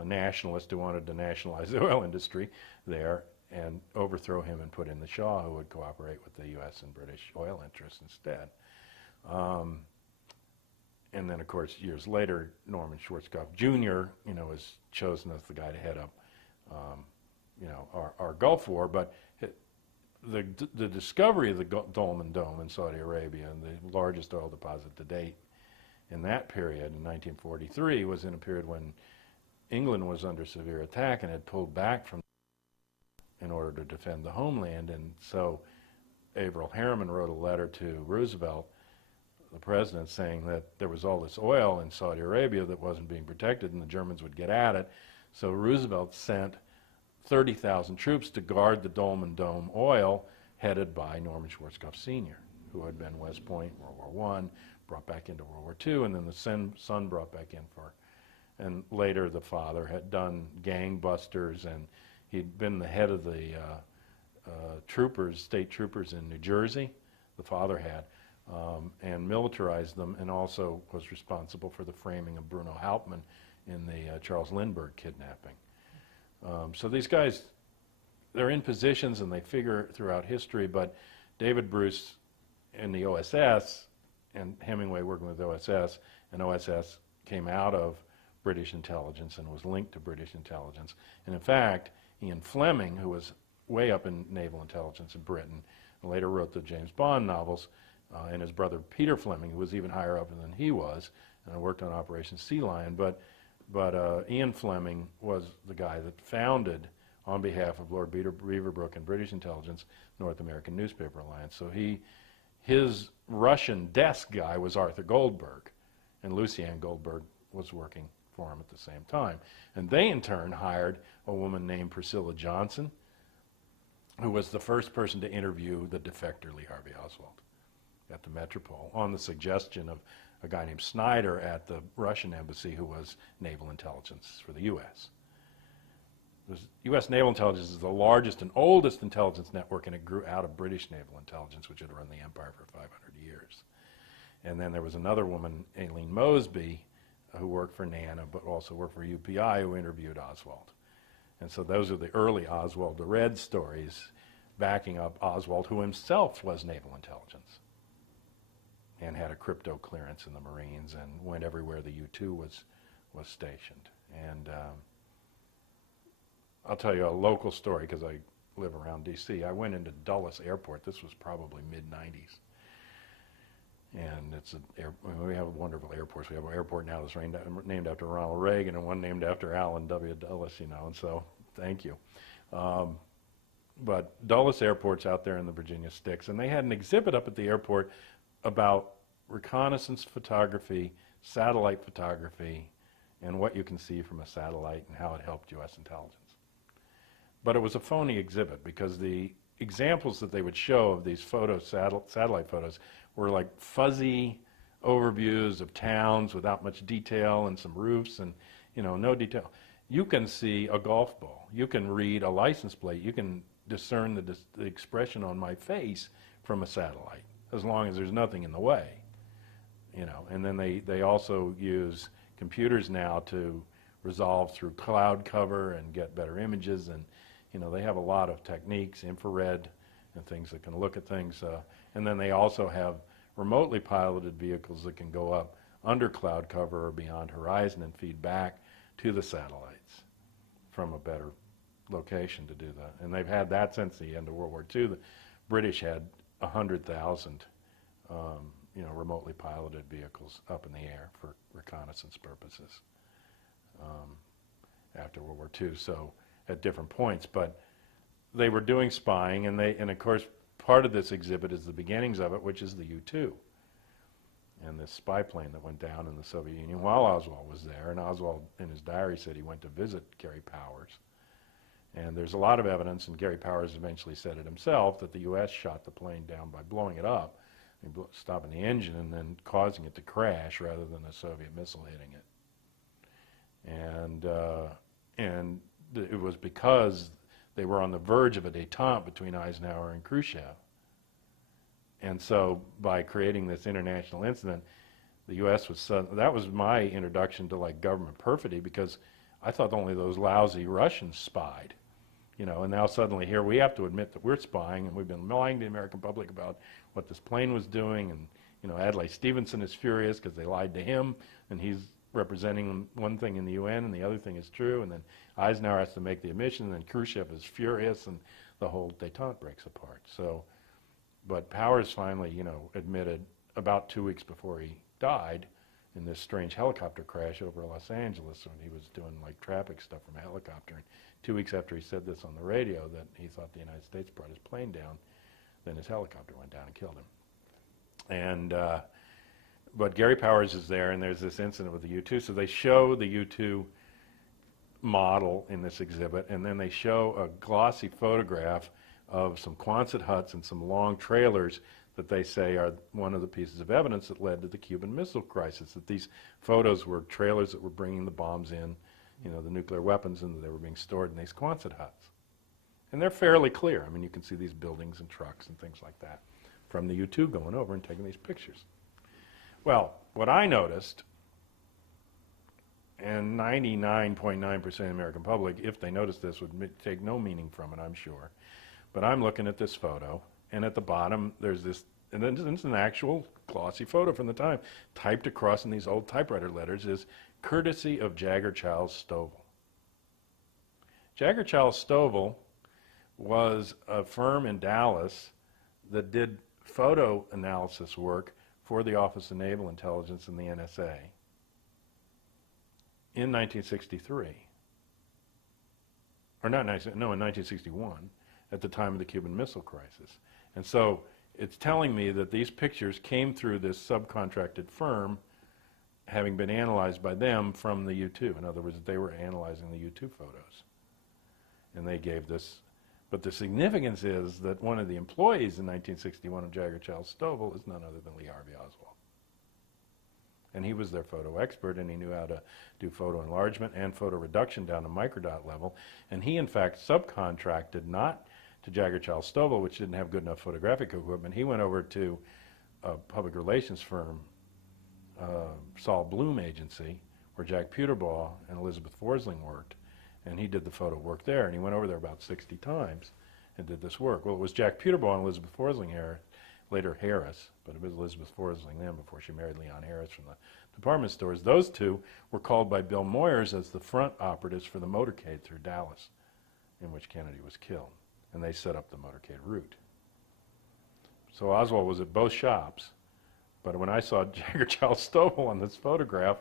nationalist who wanted to nationalize the oil industry there, and overthrow him and put in the Shah, who would cooperate with the U.S. and British oil interests instead. And then, of course, years later, Norman Schwarzkopf Jr., was chosen as the guy to head up, our Gulf War. But the discovery of the Dolman Dome in Saudi Arabia, and the largest oil deposit to date in that period, in 1943, was in a period when England was under severe attack and had pulled back from in order to defend the homeland. And so Averell Harriman wrote a letter to Roosevelt, the president, saying that there was all this oil in Saudi Arabia that wasn't being protected and the Germans would get at it. So Roosevelt sent 30,000 troops to guard the Dolman Dome oil, headed by Norman Schwarzkopf Sr., who had been West Point, World War I, brought back into World War II, and then the son brought back in and later the father had done gangbusters, and he'd been the head of the state troopers in New Jersey, the father had, and militarized them, and also was responsible for the framing of Bruno Hauptmann in the Charles Lindbergh kidnapping. So these guys, they're in positions and they figure throughout history, but David Bruce in the OSS, and Hemingway working with OSS, and OSS came out of British intelligence and was linked to British intelligence. And in fact, Ian Fleming, who was way up in naval intelligence in Britain, and later wrote the James Bond novels, and his brother Peter Fleming, who was even higher up than he was, and worked on Operation Sea Lion. But Ian Fleming was the guy that founded, on behalf of Lord Beaverbrook and British intelligence, North American Newspaper Alliance. So his Russian desk guy was Arthur Goldberg, and Lucianne Goldberg was working for him at the same time. And they, in turn, hired a woman named Priscilla Johnson, who was the first person to interview the defector Lee Harvey Oswald at the Metropole, on the suggestion of a guy named Snyder at the Russian embassy, who was naval intelligence for the U.S. U.S. naval intelligence is the largest and oldest intelligence network, and it grew out of British naval intelligence, which had run the empire for 500 years. And then there was another woman, Aileen Mosby, who worked for NANA, but also worked for UPI, who interviewed Oswald. And so those are the early Oswald the Red stories, backing up Oswald, who himself was naval intelligence and had a crypto clearance in the Marines and went everywhere the U-2 was stationed. And I'll tell you a local story, because I live around D.C. I went into Dulles Airport. This was probably mid-'90s. And we have wonderful airports. We have an airport now that's named after Ronald Reagan, and one named after Allen W. Dulles, and so thank you. But Dulles Airport's out there in the Virginia Sticks, and they had an exhibit up at the airport about reconnaissance photography, satellite photography, and what you can see from a satellite and how it helped U.S. intelligence. But it was a phony exhibit, because the examples that they would show of these satellite photos were like fuzzy overviews of towns without much detail and some roofs and, no detail. You can see a golf ball. You can read a license plate. You can discern the expression on my face from a satellite, as long as there's nothing in the way, And then they also use computers now to resolve through cloud cover and get better images, and they have a lot of techniques, infrared and things that can look at things. And then they also have remotely piloted vehicles that can go up under cloud cover or beyond horizon and feed back to the satellites from a better location to do that. And they've had that since the end of World War II. The British had 100,000 remotely piloted vehicles up in the air for reconnaissance purposes after World War II, so at different points. But they were doing spying, and of course part of this exhibit is the beginnings of it, which is the U-2 and this spy plane that went down in the Soviet Union while Oswald was there. And Oswald in his diary said he went to visit Gary Powers. And there's a lot of evidence, and Gary Powers eventually said it himself, that the U.S. shot the plane down by blowing it up, stopping the engine and then causing it to crash rather than a Soviet missile hitting it. And it was because they were on the verge of a détente between Eisenhower and Khrushchev. And so by creating this international incident, the U.S. that was my introduction to like government perfidy, because I thought only those lousy Russians spied. And now suddenly here we have to admit that we're spying, and we've been lying to the American public about what this plane was doing. And Adlai Stevenson is furious because they lied to him, and he's representing one thing in the UN and the other thing is true. And then Eisenhower has to make the admission, and then Khrushchev is furious, and the whole détente breaks apart. But Powers finally, admitted about 2 weeks before he died in this strange helicopter crash over Los Angeles when he was doing like traffic stuff from a helicopter. And 2 weeks after he said this on the radio, that he thought the United States brought his plane down, then his helicopter went down and killed him. But Gary Powers is there, and there's this incident with the U-2. So they show the U-2 model in this exhibit, and then they show a glossy photograph of some Quonset huts and some long trailers that they say are one of the pieces of evidence that led to the Cuban Missile Crisis, that these photos were trailers that were bringing the bombs in, the nuclear weapons, and they were being stored in these Quonset huts. And they're fairly clear. I mean, you can see these buildings and trucks and things like that from the U-2 going over and taking these pictures. Well, what I noticed, and 99.9% of the American public, if they noticed this, would take no meaning from it, I'm sure. But I'm looking at this photo, and at the bottom there's this, and then it's an actual glossy photo from the time, typed across in these old typewriter letters is, courtesy of Jagger Charles Stovall. Jagger Charles Stovall was a firm in Dallas that did photo analysis work for the Office of Naval Intelligence and the NSA in 1963. Or not, in 1961, at the time of the Cuban Missile Crisis. And so it's telling me that these pictures came through this subcontracted firm, having been analyzed by them from the U-2. In other words, they were analyzing the U-2 photos. And they gave this. But the significance is that one of the employees in 1961 of Jagger Charles Stovall is none other than Lee Harvey Oswald. And he was their photo expert, and he knew how to do photo enlargement and photo reduction down to microdot level. And he, in fact, subcontracted not to Jagger Charles Stovall, which didn't have good enough photographic equipment. He went over to a public relations firm, Saul Bloom Agency, where Jack Puterbaugh and Elizabeth Forsling worked. And he did the photo work there, and he went over there about 60 times and did this work. Well, it was Jack Puterbaugh and Elizabeth Forsling here, later Harris, but it was Elizabeth Forsling then before she married Leon Harris from the department stores. Those two were called by Bill Moyers as the front operatives for the motorcade through Dallas, in which Kennedy was killed. And they set up the motorcade route. So Oswald was at both shops, but when I saw Jagger Charles Stovall on this photograph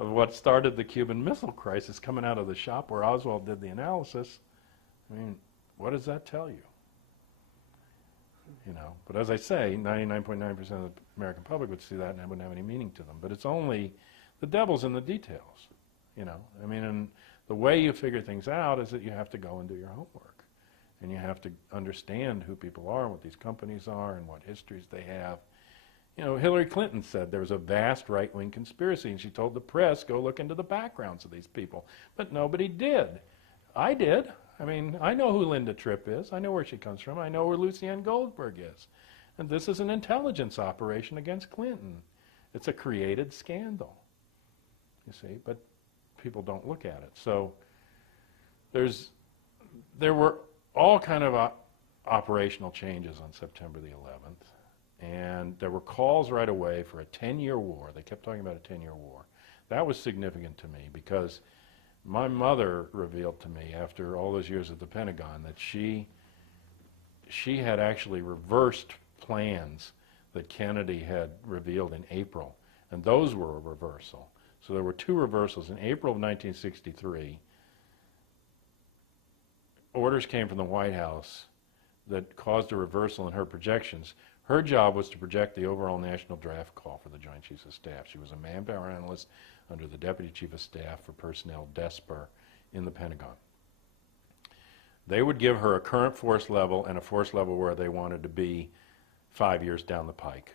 of what started the Cuban Missile Crisis coming out of the shop where Oswald did the analysis, I mean, what does that tell you? But as I say, 99.9% of the American public would see that and it wouldn't have any meaning to them. But it's only the devil's in the details, I mean, and the way you figure things out is that you have to go and do your homework. And you have to understand who people are, and what these companies are, and what histories they have. Hillary Clinton said there was a vast right-wing conspiracy, and she told the press, go look into the backgrounds of these people. But nobody did. I did. I mean, I know who Linda Tripp is. I know where she comes from. I know where Lucienne Goldberg is. And this is an intelligence operation against Clinton. It's a created scandal, you see, but people don't look at it. So there were all kind of operational changes on September the 11th. And there were calls right away for a 10-year war. They kept talking about a 10-year war. That was significant to me because my mother revealed to me after all those years at the Pentagon that she had actually reversed plans that Kennedy had revealed in April, and those were a reversal. So there were two reversals. In April of 1963, orders came from the White House that caused a reversal in her projections. Her job was to project the overall national draft call for the Joint Chiefs of Staff. She was a manpower analyst under the Deputy Chief of Staff for Personnel, DESPER, in the Pentagon. They would give her a current force level and a force level where they wanted to be 5 years down the pike.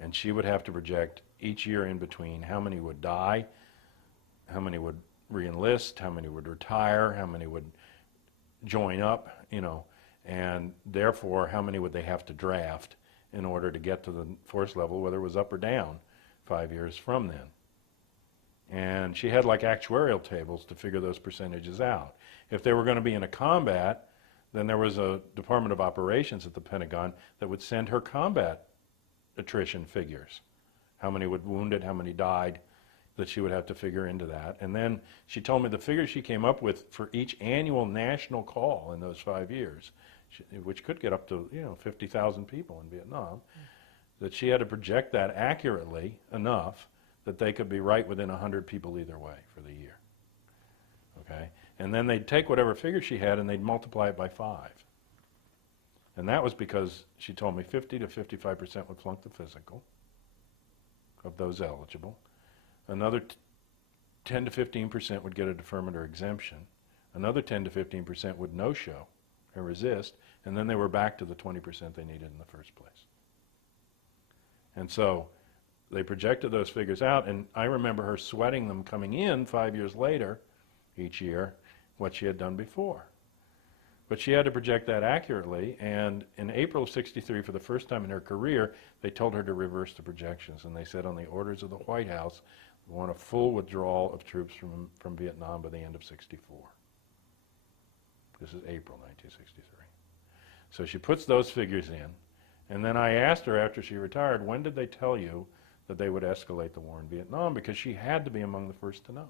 And she would have to project each year in between how many would die, how many would re-enlist, how many would retire, how many would join up, and therefore how many would they have to draft in order to get to the force level, whether it was up or down 5 years from then. And she had like actuarial tables to figure those percentages out. If they were going to be in a combat, then there was a Department of Operations at the Pentagon that would send her combat attrition figures. How many would wounded, how many died, that she would have to figure into that. And then she told me the figures she came up with for each annual national call in those 5 years, which could get up to 50,000 people in Vietnam, that she had to project that accurately enough that they could be right within 100 people either way for the year. Okay? And then they'd take whatever figure she had and they'd multiply it by 5. And that was because she told me 50 to 55% would flunk the physical of those eligible. Another 10 to 15% would get a deferment or exemption. Another 10 to 15% would no-show and resist. And then they were back to the 20% they needed in the first place. And so they projected those figures out, and I remember her sweating them coming in 5 years later, each year, what she had done before. But she had to project that accurately, and in April of '63, for the first time in her career, they told her to reverse the projections, and they said on the orders of the White House, we want a full withdrawal of troops from Vietnam by the end of '64. This is April 1963. So she puts those figures in, and then I asked her after she retired, when did they tell you that they would escalate the war in Vietnam? Because she had to be among the first to know.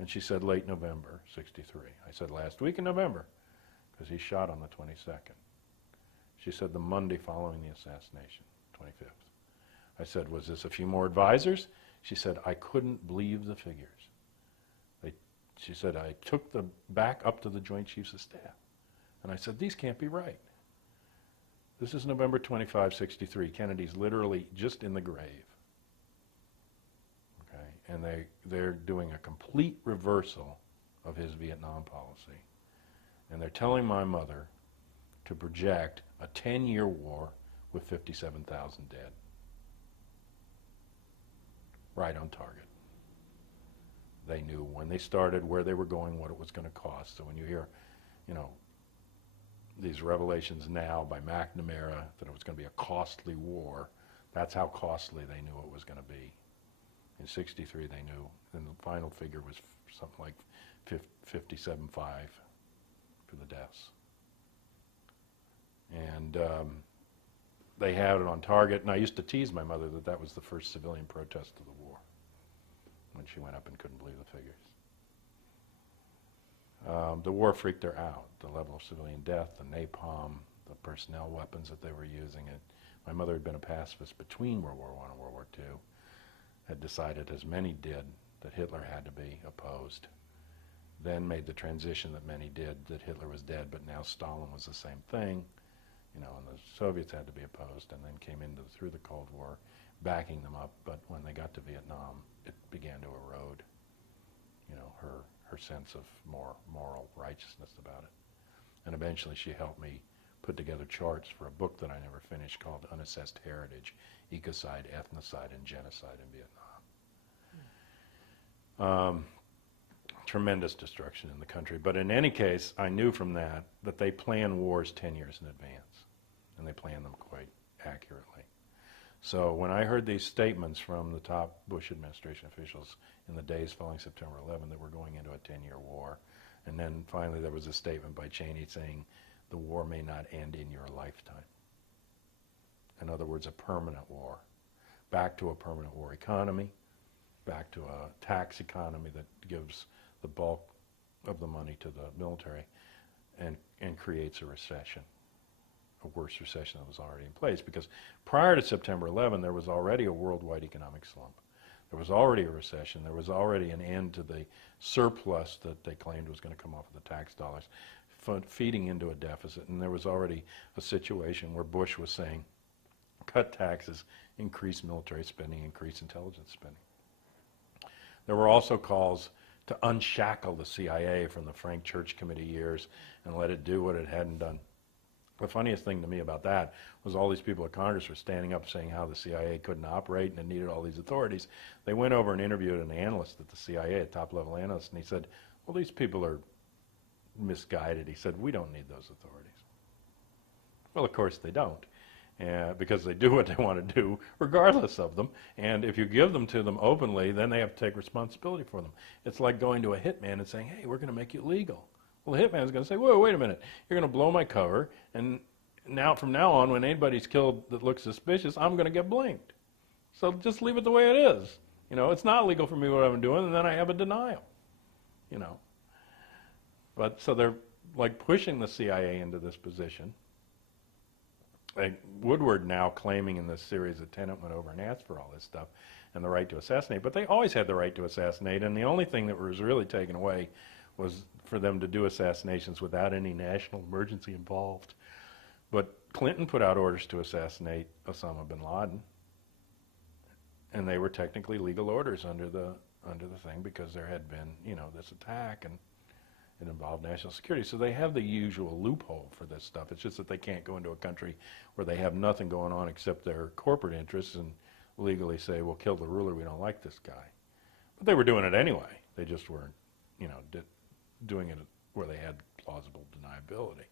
And she said late November '63. I said last week in November, because he shot on the 22nd. She said the Monday following the assassination, 25th. I said, was this a few more advisors? She said, I couldn't believe the figures. She said, I took them back up to the Joint Chiefs of Staff. And I said, these can't be right. This is November 25, '63. Kennedy's literally just in the grave. Okay? And they're doing a complete reversal of his Vietnam policy. And they're telling my mother to project a 10-year war with 57,000 dead. Right on target. They knew when they started, where they were going, what it was going to cost. So when you hear, these revelations now by McNamara that it was going to be a costly war, that's how costly they knew it was going to be. In '63 they knew, and the final figure was something like 57.5 for the deaths. And they had it on target, and I used to tease my mother that that was the first civilian protest of the war, when she went up and couldn't believe the figures. The war freaked her out, the level of civilian death, the napalm, the personnel weapons that they were using. My mother had been a pacifist between World War I and World War II, had decided, as many did, that Hitler had to be opposed, then made the transition that many did, that Hitler was dead, but now Stalin was the same thing, and the Soviets had to be opposed, and then came through the Cold War, backing them up, but when they got to Vietnam, it began to erode, her sense of more moral righteousness about it. And eventually she helped me put together charts for a book that I never finished called Unassessed Heritage, Ecocide, Ethnocide, and Genocide in Vietnam. Tremendous destruction in the country. But in any case, I knew from that they plan wars 10 years in advance, and they plan them quite accurately. So when I heard these statements from the top Bush administration officials in the days following September 11 that we're going into a 10-year war, and then finally there was a statement by Cheney saying the war may not end in your lifetime. In other words, a permanent war. Back to a permanent war economy, back to a tax economy that gives the bulk of the money to the military and creates a recession, a worse recession that was already in place. Because prior to September 11, there was already a worldwide economic slump. There was already a recession. There was already an end to the surplus that they claimed was going to come off of the tax dollars, feeding into a deficit. And there was already a situation where Bush was saying, cut taxes, increase military spending, increase intelligence spending. There were also calls to unshackle the CIA from the Frank Church Committee years and let it do what it hadn't done. The funniest thing to me about that was all these people at Congress were standing up saying how the CIA couldn't operate and it needed all these authorities. They went over and interviewed an analyst at the CIA, a top-level analyst, and he said, well, these people are misguided. He said, we don't need those authorities. Well, of course they don't, because they do what they want to do regardless of them, and if you give them to them openly, then they have to take responsibility for them. It's like going to a hitman and saying, hey, we're going to make you legal. Well, the hitman's going to say, whoa, wait a minute, you're going to blow my cover, and now from now on, when anybody's killed that looks suspicious, I'm going to get blamed. So just leave it the way it is. You know, it's not legal for me what I'm doing, and then I have a denial. You know. But so they're like pushing the CIA into this position. Like Woodward now claiming in this series that Tenet went over and asked for all this stuff and the right to assassinate, but they always had the right to assassinate, and the only thing that was really taken away was for them to do assassinations without any national emergency involved. But Clinton put out orders to assassinate Osama bin Laden, and they were technically legal orders under the thing because there had been, you know, this attack and it involved national security. So they have the usual loophole for this stuff. It's just that they can't go into a country where they have nothing going on except their corporate interests and legally say, well, kill the ruler, we don't like this guy. But they were doing it anyway. They just weren't, you know, doing it where they had plausible deniability.